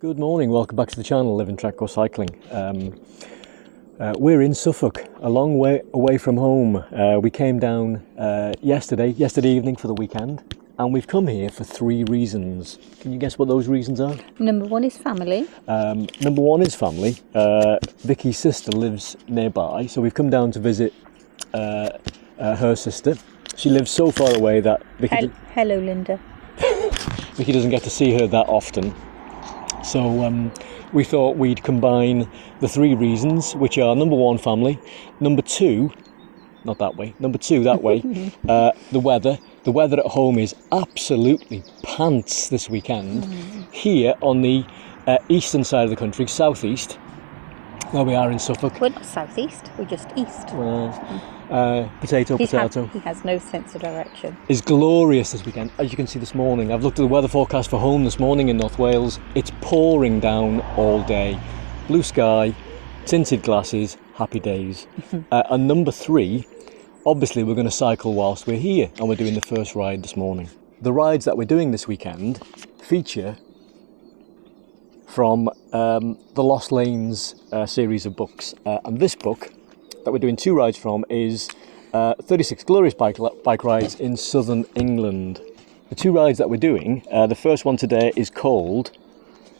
Good morning, welcome back to the channel, Live and Track Go Cycling. We're in Suffolk, a long way away from home. We came down yesterday evening for the weekend, and we've come here for three reasons. Can you guess what those reasons are? Number one is family. Number one is family. Vicky's sister lives nearby, so we've come down to visit her sister. She lives so far away that Hello, Linda. Vicky doesn't get to see her that often. So we thought we'd combine the three reasons, which are number one, family, number two, not that way, number two, that way, the weather. The weather at home is absolutely pants this weekend. Here on the eastern side of the country, southeast, where we are in Suffolk. We're not southeast, we're just east. Potato. He has no sense of direction. Is glorious this weekend. As you can see this morning, I've looked at the weather forecast for home this morning in North Wales. It's pouring down all day. Blue sky, tinted glasses, happy days. And number three, obviously we're going to cycle whilst we're here, and we're doing the first ride this morning. The rides that we're doing this weekend feature from the Lost Lanes series of books. And this book that we're doing two rides from is 36 glorious bike rides in southern England. The two rides that we're doing, the first one today is called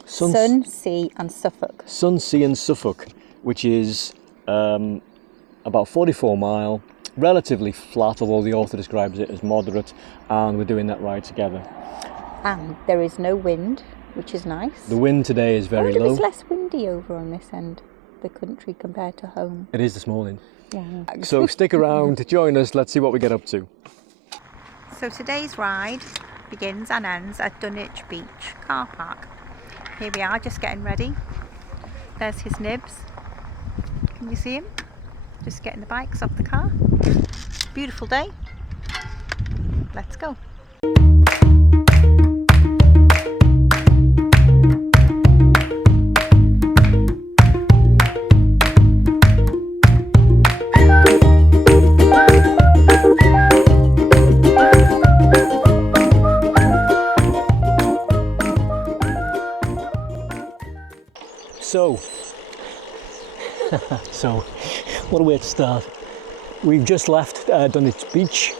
Sun, Sea and Suffolk. Sun, Sea and Suffolk, which is about 44 mile, relatively flat, although the author describes it as moderate, and we're doing that ride together. And there is no wind, which is nice. The wind today is very low. It's less windy over on this end of the country compared to home. It is this morning. Yeah. So stick around, join us, let's see what we get up to. So today's ride begins and ends at Dunwich Beach car park. Here we are, just getting ready. There's his nibs. Can you see him? Just getting the bikes off the car. Beautiful day. Let's go. So, what a way to start. We've just left Dunwich Beach.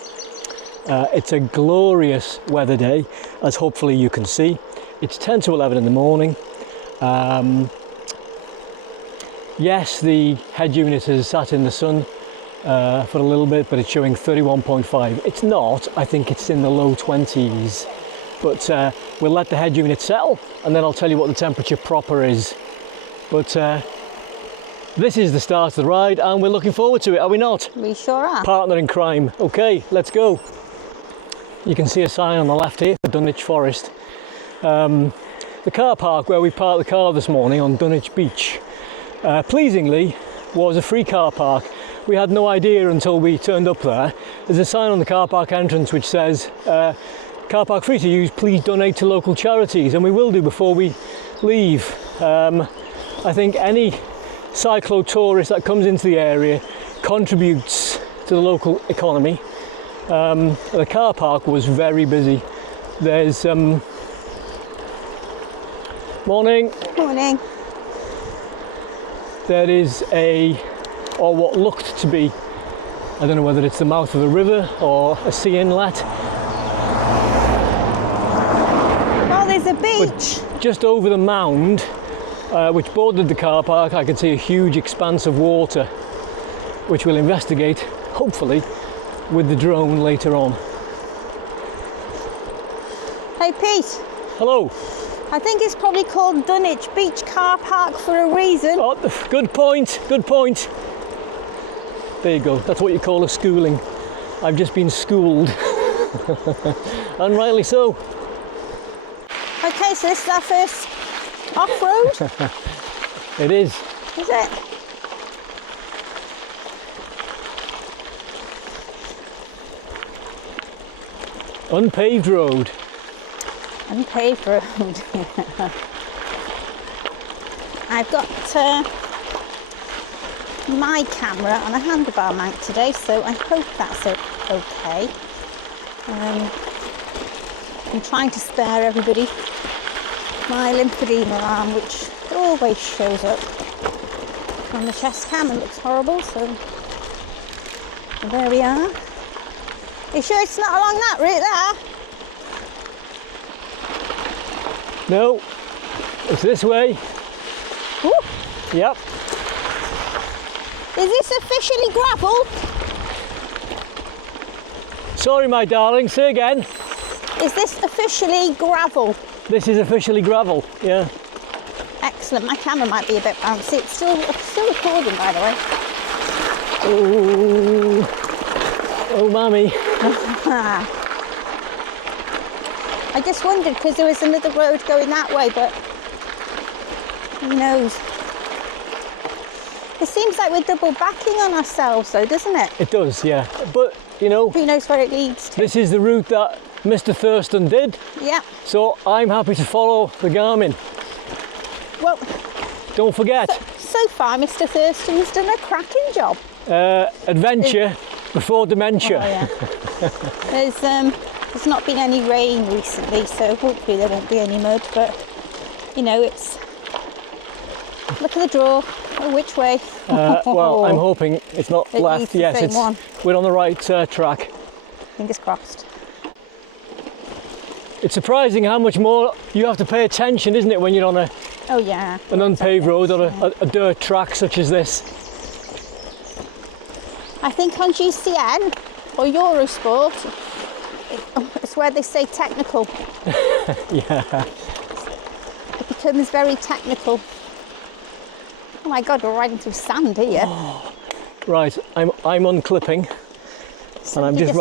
It's a glorious weather day, as hopefully you can see. It's 10 to 11 in the morning. Yes, the head unit has sat in the sun for a little bit, but it's showing 31.5. It's not, I think it's in the low 20s. But we'll let the head unit settle, and then I'll tell you what the temperature proper is. But this is the start of the ride, and we're looking forward to it, are we not? We sure are. Partner in crime. Okay, let's go. You can see a sign on the left here for Dunwich Forest. The car park where we parked the car this morning on Dunwich Beach, pleasingly, was a free car park. We had no idea until we turned up there. There's a sign on the car park entrance which says, car park free to use, please donate to local charities, and we will do before we leave. I think any cyclo-tourist that comes into the area contributes to the local economy. The car park was very busy. There's morning. Morning. There is or what looked to be, I don't know whether it's the mouth of a river or a sea inlet. Oh, there's a beach. But just over the mound, which bordered the car park, I can see a huge expanse of water, which we'll investigate, hopefully, with the drone later on. Hey Pete. Hello. I think it's probably called Dunwich Beach car park for a reason. Oh, good point, good point. There you go, that's what you call a schooling. I've just been schooled. And rightly so. Okay, so this is our first off-road? It is. Is it? Unpaved road. Unpaved road. I've got my camera on a handlebar mount today, so I hope that's okay. I'm trying to spare everybody my lymphedema alarm, which always shows up on the chest cam and looks horrible, so there we are. You sure it's not along that route there? No, it's this way. Ooh. Yep. Is this officially gravel? Sorry, my darling, say again. Is this officially gravel? This is officially gravel, yeah. Excellent. My camera might be a bit bouncy. It's still recording, by the way. Ooh. Oh, mammy. I just wondered because there was another road going that way, but who knows? It seems like we're double backing on ourselves though, doesn't it? It does, yeah. But, you know, who knows where it leads to? This is the route that Mr. Thurston did. Yeah. So I'm happy to follow the Garmin. Well, don't forget. So far, Mr. Thurston's done a cracking job. Adventure before dementia. Oh, yeah. There's not been any rain recently, so hopefully there won't be any mud, but you know, it's look at the draw. Oh, which way? Well, I'm hoping it's not it left. Yes, it's one. We're on the right track. Fingers crossed. It's surprising how much more you have to pay attention, isn't it, when you're on an unpaved road or a dirt track such as this. I think on GCN or Eurosport, it's where they say technical. Yeah. It becomes very technical. Oh my God, we're riding through sand here. Oh. Right, I'm unclipping, and I'm just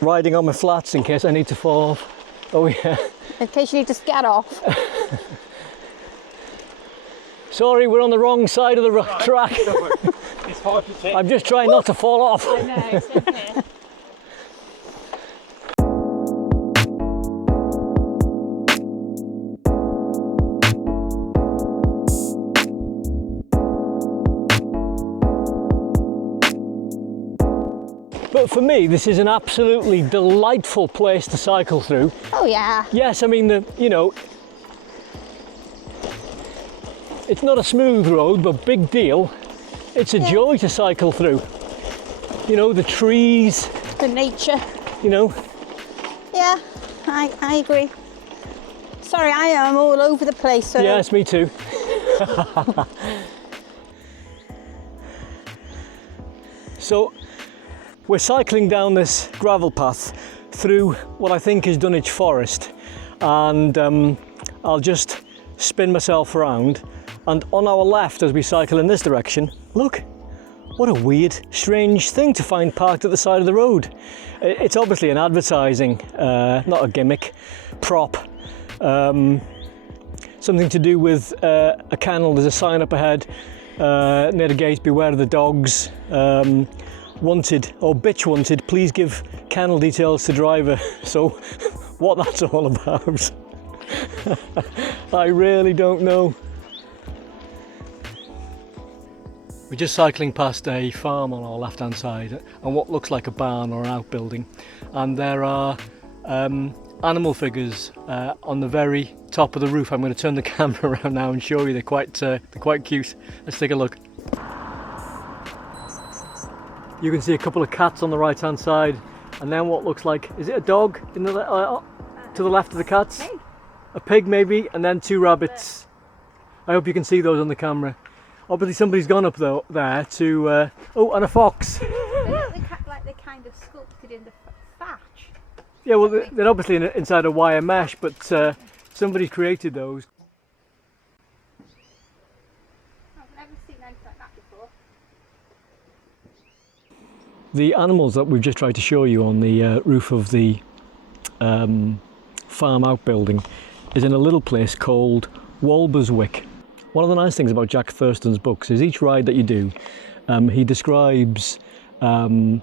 riding on my flats in case I need to fall off. Oh yeah. In case you need to get off. Sorry, we're on the wrong side of the track. It's hard to take. I'm just trying not to fall off. I know, same here. But for me, this is an absolutely delightful place to cycle through. Oh yeah. Yes, I mean, you know, it's not a smooth road, but big deal. It's a joy to cycle through. You know, the trees. The nature. You know. Yeah, I agree. Sorry, I am all over the place. So yes, me too. So, we're cycling down this gravel path through what I think is Dunwich Forest, and I'll just spin myself around, and on our left as we cycle in this direction, look, what a weird, strange thing to find parked at the side of the road. It's obviously an advertising, not a gimmick, prop, something to do with a kennel. There's a sign up ahead near the gate, beware of the dogs. Wanted or bitch wanted, please give kennel details to driver. So what that's all about, I really don't know. We're just cycling past a farm on our left hand side and what looks like a barn or an outbuilding, and there are animal figures on the very top of the roof. I'm going to turn the camera around now and show you. They're quite cute. Let's take a look. You can see a couple of cats on the right hand side, and then what looks like, is it a dog in the to the left of the cats? Pig. A pig maybe, and then two rabbits. I hope you can see those on the camera. Obviously somebody's gone up there to, oh, and a fox. They look like they're kind of sculpted in the thatch. Yeah, well they're obviously inside a wire mesh, but somebody created those. I've never seen anything like that before. The animals that we've just tried to show you on the roof of the farm outbuilding is in a little place called Walberswick. One of the nice things about Jack Thurston's books is each ride that you do, he describes the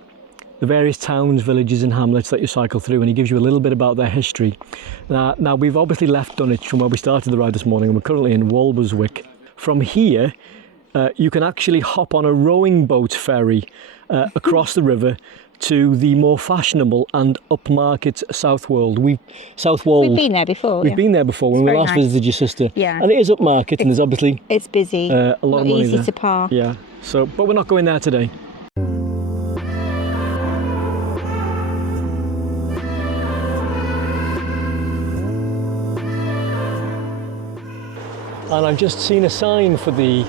various towns, villages and hamlets that you cycle through, and he gives you a little bit about their history. Now we've obviously left Dunwich from where we started the ride this morning, and we're currently in Walberswick. From here you can actually hop on a rowing boat ferry across the river to the more fashionable and upmarket Southwold. We've been there before. We've been there before when we very last nice. visited your sister. Yeah. And it is upmarket, and there's obviously It's busy. a lot of money easy there. to park. Yeah. So, but we're not going there today. And I've just seen a sign for the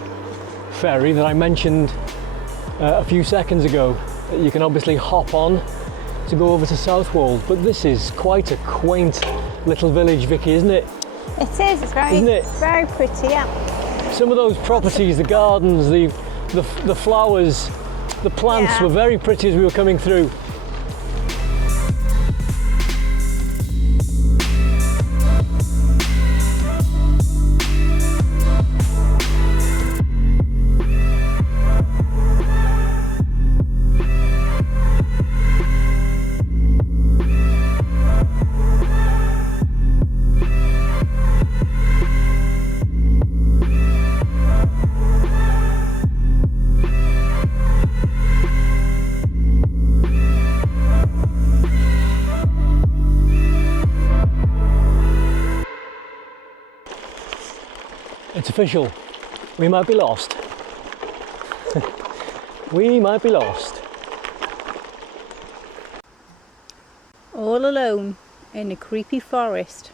ferry that I mentioned a few seconds ago, that you can obviously hop on to go over to Southwold. But this is quite a quaint little village, Vicky, isn't it? It is. It's very, Isn't it? very pretty. Yeah. Some of those properties, the gardens, the flowers, the plants Yeah. were very pretty as we were coming through. It's official. We might be lost. We might be lost. All alone in a creepy forest,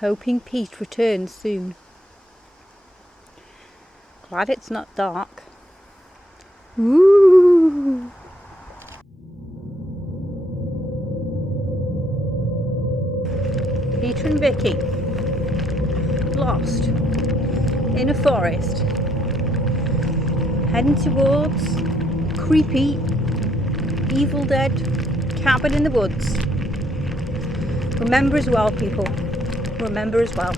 hoping Pete returns soon. Glad it's not dark. Ooh. Peter and Vicky, lost in a forest, heading towards creepy, evil dead cabin in the woods. Remember as well, people. Remember as well.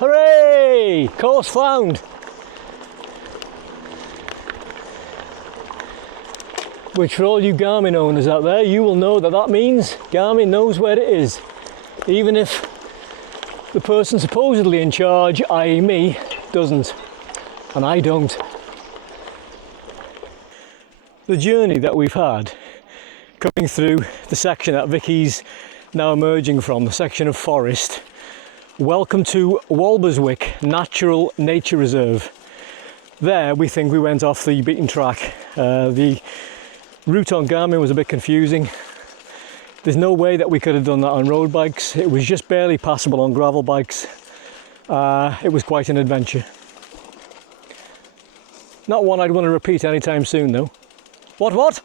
Hooray! Course found! Which, for all you Garmin owners out there, you will know that that means Garmin knows where it is. Even if the person supposedly in charge, i.e. me, doesn't. And I don't. The journey that we've had coming through the section that Vicky's now emerging from, the section of forest. Welcome to Walberswick Natural Nature Reserve. There we think we went off the beaten track. The route on Garmin was a bit confusing. There's no way that we could have done that on road bikes. It was just barely passable on gravel bikes. It was quite an adventure. Not one I'd want to repeat anytime soon though. What? What?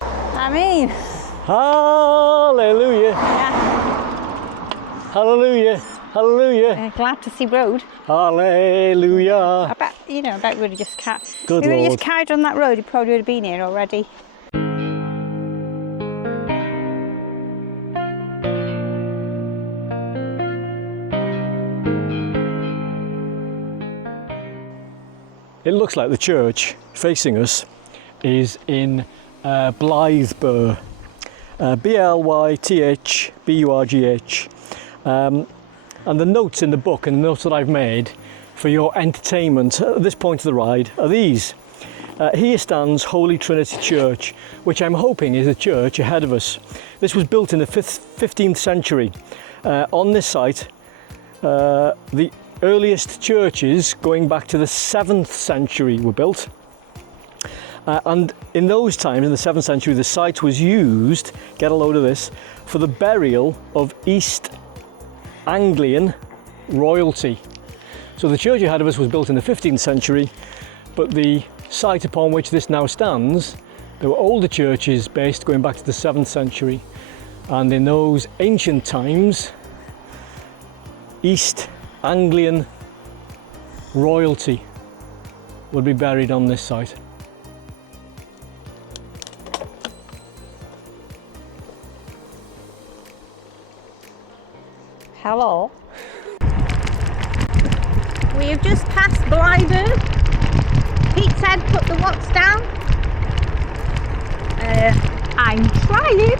I mean, Hallelujah! yeah, Hallelujah! Hallelujah! glad to see road. Hallelujah! I bet we would have just Good if we would have Lord. just carried on that road, he probably would have been here already. It looks like the church facing us is in Blythburgh, Blythburgh. And the notes in the book and the notes that I've made for your entertainment at this point of the ride are these. Here stands Holy Trinity Church, which I'm hoping is a church ahead of us. This was built in the 15th century. On this site, the earliest churches going back to the 7th century were built. And in those times, in the 7th century, the site was used, get a load of this, for the burial of East Anglian royalty. So the church ahead of us was built in the 15th century, but the site upon which this now stands, there were older churches based going back to the 7th century. And in those ancient times, East Anglian royalty would be buried on this site. Hello. We have just passed Blythburgh. Pete said put the watts down. I'm trying.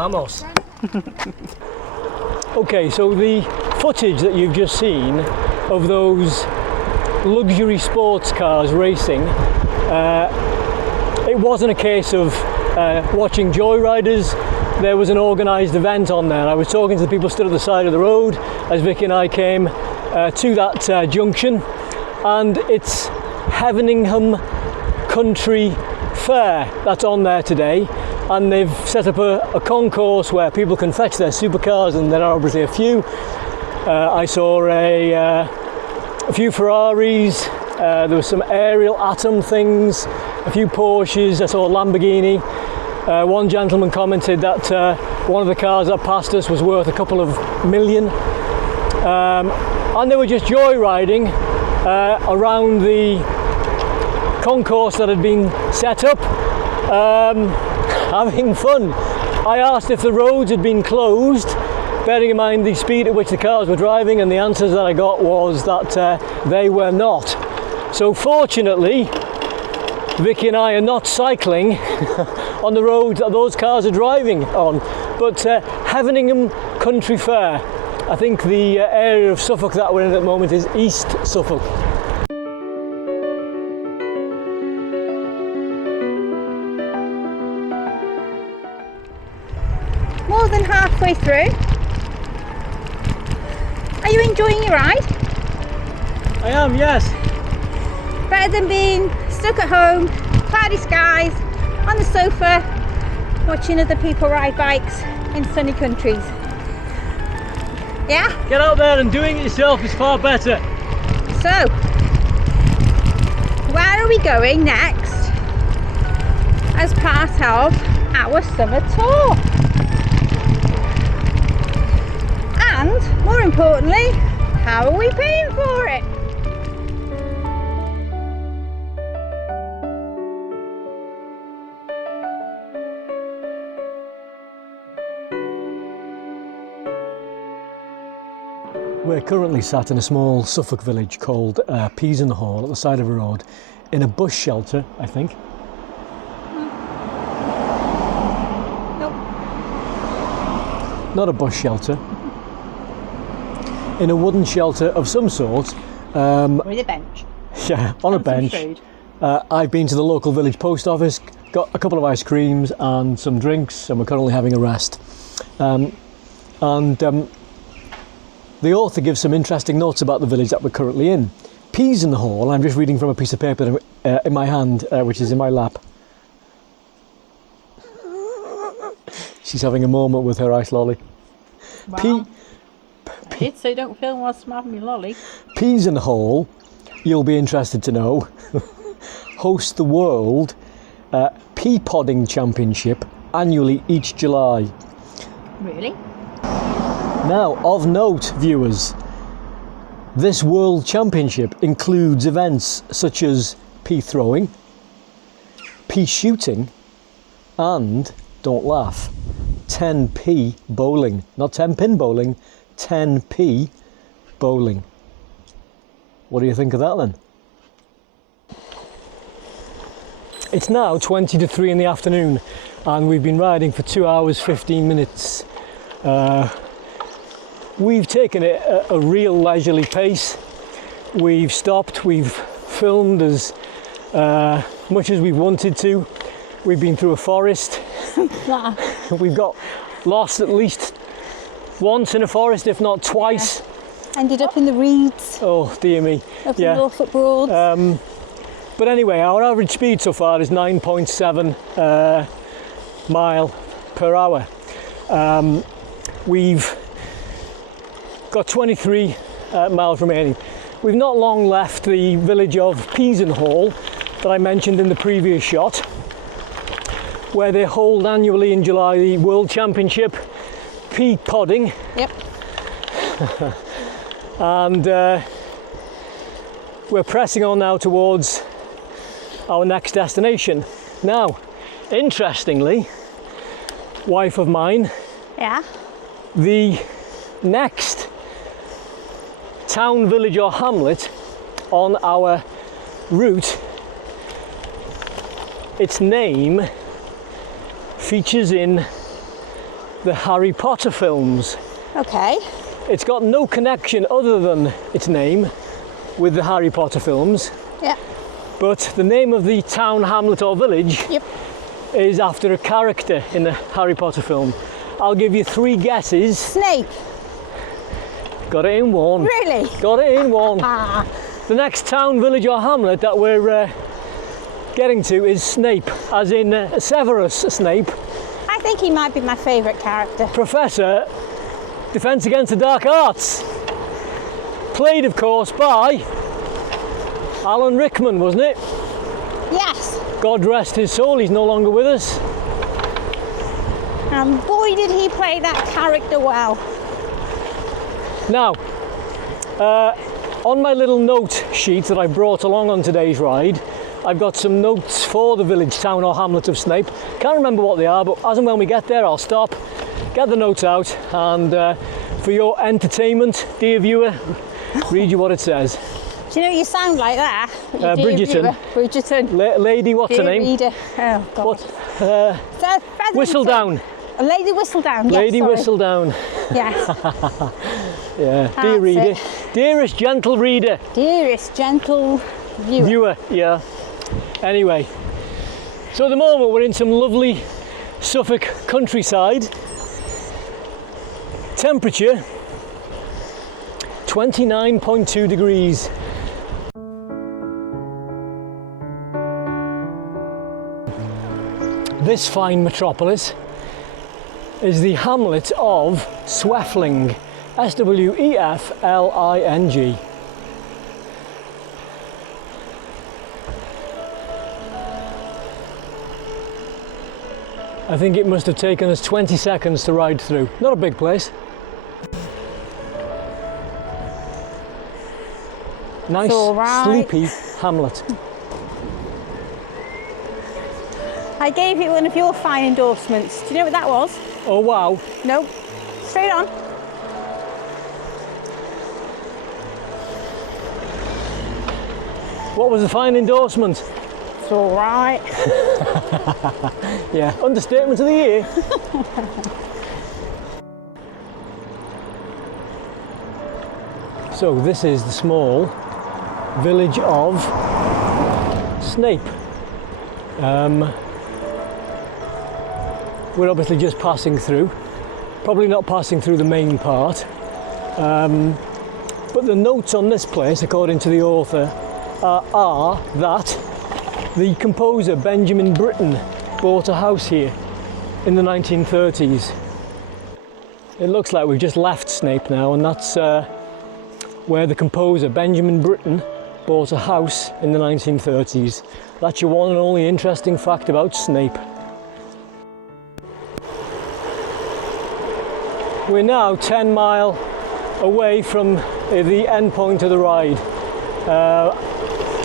Vamos. Okay, so the footage that you've just seen of those luxury sports cars racing, it wasn't a case of watching joyriders. There was an organised event on there. I was talking to the people stood at the side of the road as Vicky and I came to that junction, and it's Heveningham Country Fair that's on there today, and they've set up a concourse where people can fetch their supercars, and there are obviously a few. I saw a few Ferraris, there was some aerial Atom things, a few Porsches, I saw a Lamborghini. One gentleman commented that one of the cars that passed us was worth a couple of million. And they were just joyriding around the concourse that had been set up, having fun. I asked if the roads had been closed, bearing in mind the speed at which the cars were driving, and the answers that I got was that they were not. So fortunately, Vicky and I are not cycling on the roads that those cars are driving on, but Heveningham Country Fair. I think the area of Suffolk that we're in at the moment is East Suffolk. More than halfway through. Are you enjoying your ride? I am, yes. Better than being stuck at home, cloudy skies, on the sofa, watching other people ride bikes in sunny countries. Yeah? Get out there and doing it yourself is far better. So, where are we going next as part of our summer tour? And, more importantly, how are we paying for it? We're currently sat in a small Suffolk village called Peas in the Hall at the side of a road in a bus shelter, I think. Nope. Not a bus shelter. In a wooden shelter of some sort. With a bench. Yeah, on a bench. I've been to the local village post office, got a couple of ice creams and some drinks, and we're currently having a rest. The author gives some interesting notes about the village that we're currently in. Peas in the Hall, I'm just reading from a piece of paper in my hand, which is in my lap. She's having a moment with her ice lolly. Well, I did say don't film whilst I'm having my lolly. Peas in the Hall, you'll be interested to know, host the World Pea Podding Championship annually each July. Really? Now, of note, viewers, this World Championship includes events such as pea throwing, pea shooting, and, don't laugh, 10p bowling. Not 10-pin bowling, 10p bowling. What do you think of that then? It's now 20 to 3 in the afternoon, and we've been riding for 2 hours 15 minutes. We've taken it at a real leisurely pace. We've stopped, we've filmed as much as we've wanted to. We've been through a forest. We've got lost at least once in a forest, if not twice. Yeah. Ended up in the reeds. Oh dear me. Up in Norfolk Broads. But anyway, our average speed so far is 9.7 mile per hour. We've got 23 miles remaining. We've not long left the village of Peas in the Hall that I mentioned in the previous shot, where they hold annually in July the World Championship pea podding. Yep. And we're pressing on now towards our next destination. Now, interestingly, wife of mine, Yeah. the next town, village or hamlet on our route, its name features in the Harry Potter films. Okay. It's got no connection other than its name with the Harry Potter films, Yeah. but the name of the town, hamlet or village Yep. is after a character in the Harry Potter film. I'll give you 3 guesses. Snape. Got it in one. Really? Got it in one. Ah. The next town, village or hamlet that we're getting to is Snape, as in Severus Snape, I think he might be my favourite character. Professor, Defence Against the Dark Arts. Played, of course, by Alan Rickman, wasn't it? Yes. God rest his soul, he's no longer with us. And boy did he play that character well. Now, on my little note sheet that I brought along on today's ride, I've got some notes for the village, town or hamlet of Snape. Can't remember what they are, but as and when we get there, I'll stop, get the notes out, and for your entertainment, dear viewer, read you what it says. Do you know what you sound like that? Bridgerton. Bridgerton. Lady, what's her Dear name? reader. Oh, God. What? Whistledown. Whistledown. Lady Whistledown. Yes, Lady sorry. Whistledown. Yes. Yeah. That's Dear reader. it. Dearest gentle reader. Dearest gentle viewer. Viewer, yeah. Anyway, so at the moment we're in some lovely Suffolk countryside. Temperature 29.2 degrees. This fine metropolis is the hamlet of Sweffling, Swefling. I think it must have taken us 20 seconds to ride through. Not a big place. Nice, all right. sleepy hamlet. I gave you one of your fine endorsements. Do you know what that was? Oh wow. No. Straight on. What was the fine endorsement? It's all right. Yeah, understatement of the year. So this is the small village of Snape. We're obviously just passing through, probably not passing through the main part, but the notes on this place, according to the author, are that the composer Benjamin Britten bought a house here in the 1930s. It looks like we've just left Snape now, and that's where the composer Benjamin Britten bought a house in the 1930s. That's your one and only interesting fact about Snape. We're now 10 miles away from the end point of the ride,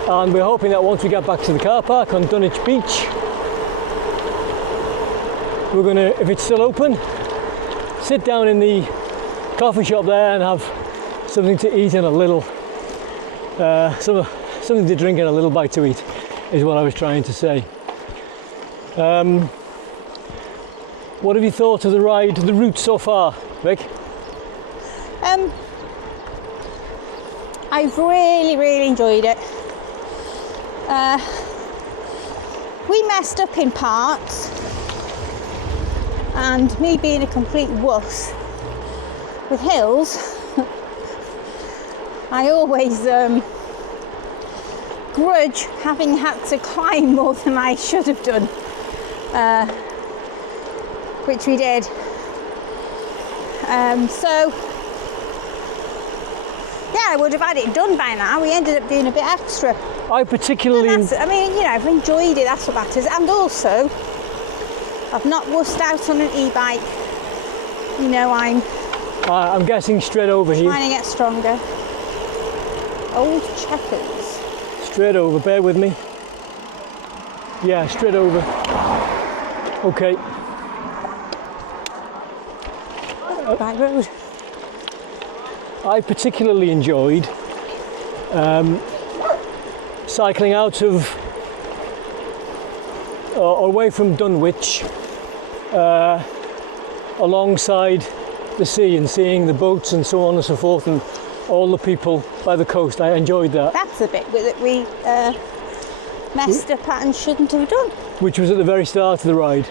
and we're hoping that once we get back to the car park on Dunwich Beach, we're going to, if it's still open, sit down in the coffee shop there and have something to eat and a little, something to drink and a little bite to eat, is what I was trying to say. What have you thought of the ride, the route so far, Vic? I've really enjoyed it. We messed up in parts, and me being a complete wuss with hills, I always grudge having had to climb more than I should have done, which we did. So yeah, I would have had it done by now. We ended up doing a bit extra. I particularly... I mean, you know, I've enjoyed it, that's what matters. And also, I've not wussed out on an e-bike. You know, I'm guessing straight over here. trying to get stronger. Old Checkers. Straight over, bear with me. Yeah, straight over. Okay. Right road. I particularly enjoyed cycling out of or away from Dunwich alongside the sea and seeing the boats and so on and so forth, and all the people by the coast. I enjoyed that. That's the bit that we messed up at and shouldn't have done. Which was at the very start of the ride.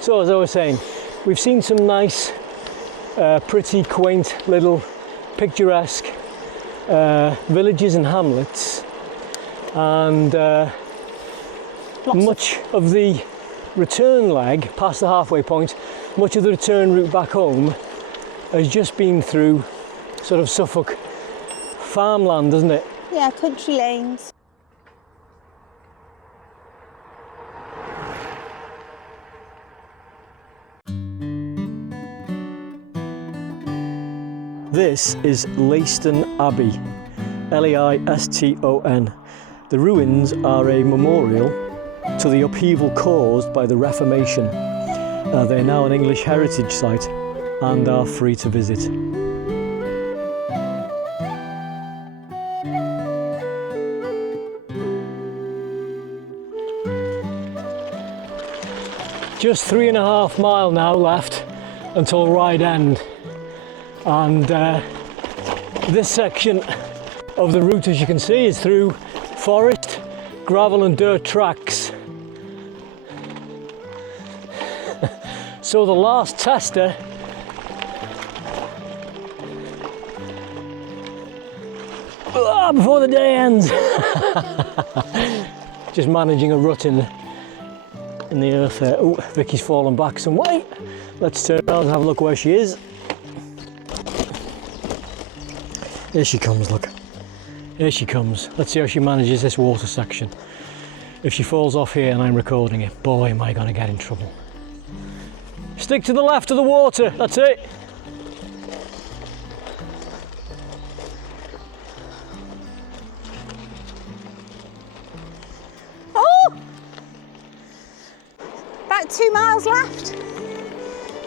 So as I was saying, we've seen some nice, pretty quaint little picturesque villages and hamlets, and much of the return leg past the halfway point, much of the return route back home has just been through sort of Suffolk farmland, isn't it? Yeah, country lanes. This is Leiston Abbey, Leiston. The ruins are a memorial to the upheaval caused by the Reformation. They're now an English heritage site and are free to visit. Just 3.5 miles now left until ride end, and this section of the route, as you can see, is through forest, gravel and dirt tracks. So the last tester before the day ends. Just managing a rut in the earth there. Oh, Vicky's fallen back some way. Let's turn around and have a look where she is. Here she comes, look. Here she comes. Let's see how she manages this water section. If she falls off here and I'm recording it, boy, am I going to get in trouble. Stick to the left of the water, that's it. Oh! About 2 miles left.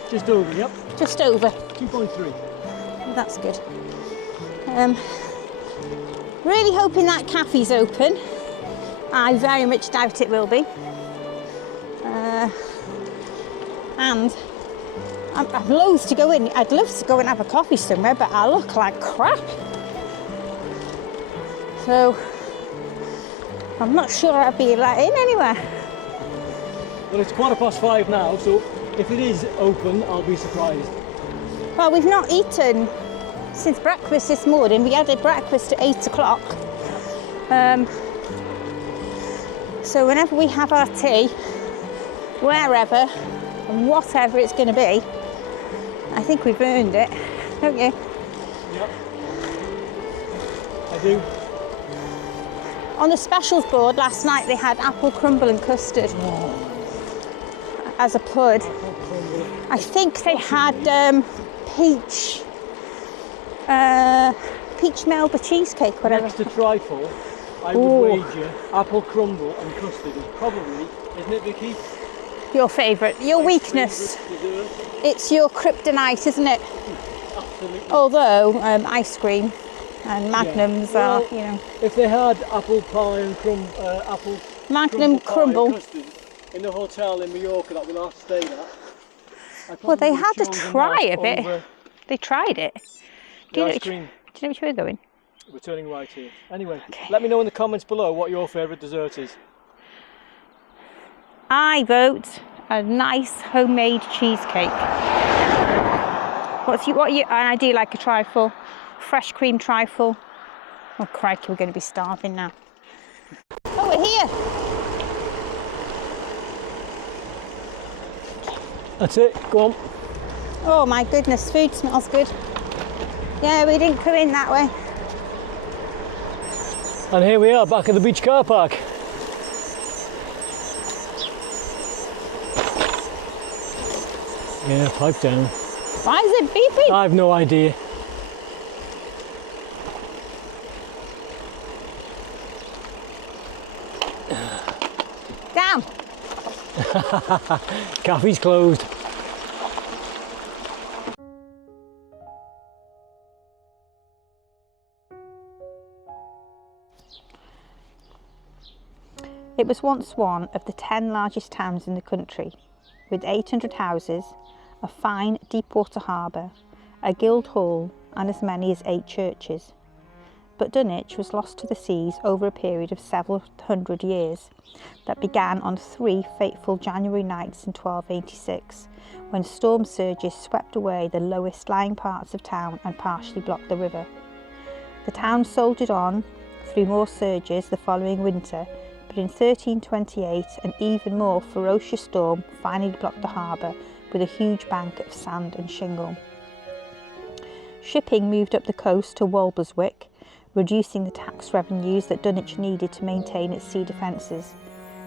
Just over, yep. Just over. 2.3. That's good. Really hoping that cafe's open. I very much doubt it will be. And I'm loath to go in. I'd love to go and have a coffee somewhere, but I look like crap. So I'm not sure I'd be let in anywhere. Well, it's 5:15 now, so if it is open, I'll be surprised. Well, we've not eaten since breakfast this morning. We had a breakfast at 8 o'clock. So whenever we have our tea, wherever and whatever it's going to be, I think we've earned it, don't you? Yep, I do. On the specials board last night they had apple crumble and custard as a pud. I think they had peach Melba cheesecake, whatever. Next to trifle, I would wager apple crumble and custard is probably, isn't it, Vicky? Your favourite, your weakness. Dessert. It's your kryptonite, isn't it? Absolutely. Although ice cream and magnums are, you know. If they had apple pie and Magnum crumble. Custard in the hotel in Mallorca that we last stayed at. Well, they had to try a bit. They tried it. Do you know which way we're going? We're turning right here. Anyway, let me know in the comments below what your favourite dessert is. I vote a nice homemade cheesecake. And I do like a trifle, fresh cream trifle. Oh crikey, we're going to be starving now. Oh, we're here. That's it, go on. Oh my goodness, food smells good. Yeah, we didn't come in that way. And here we are back at the beach car park. Yeah, pipe down. Why is it beeping? I have no idea. Damn. Cafe's closed. It was once one of the 10 largest towns in the country. with 800 houses, a fine deep water harbour, a guild hall and as many as 8 churches. But Dunwich was lost to the seas over a period of several hundred years that began on 3 fateful January nights in 1286, when storm surges swept away the lowest lying parts of town and partially blocked the river. The town soldiered on through more surges the following winter, but in 1328 an even more ferocious storm finally blocked the harbour with a huge bank of sand and shingle. Shipping moved up the coast to Walberswick, reducing the tax revenues that Dunwich needed to maintain its sea defences.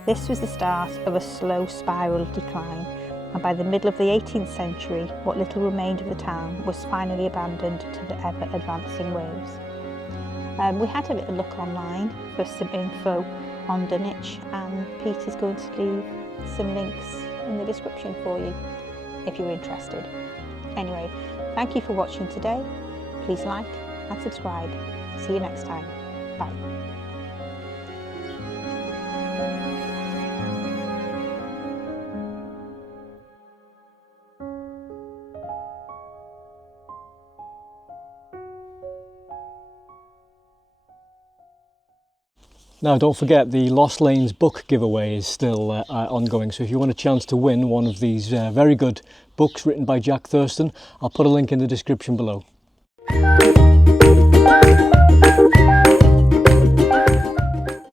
This was the start of a slow spiral of decline, and by the middle of the 18th century, what little remained of the town was finally abandoned to the ever-advancing waves. We had a little look online for some info on Dunwich, and Peter's going to leave some links in the description for you if you're interested. Anyway, thank you for watching today. Please like and subscribe. See you next time. Bye. Now don't forget, the Lost Lanes book giveaway is still ongoing, so if you want a chance to win one of these very good books written by Jack Thurston, I'll put a link in the description below.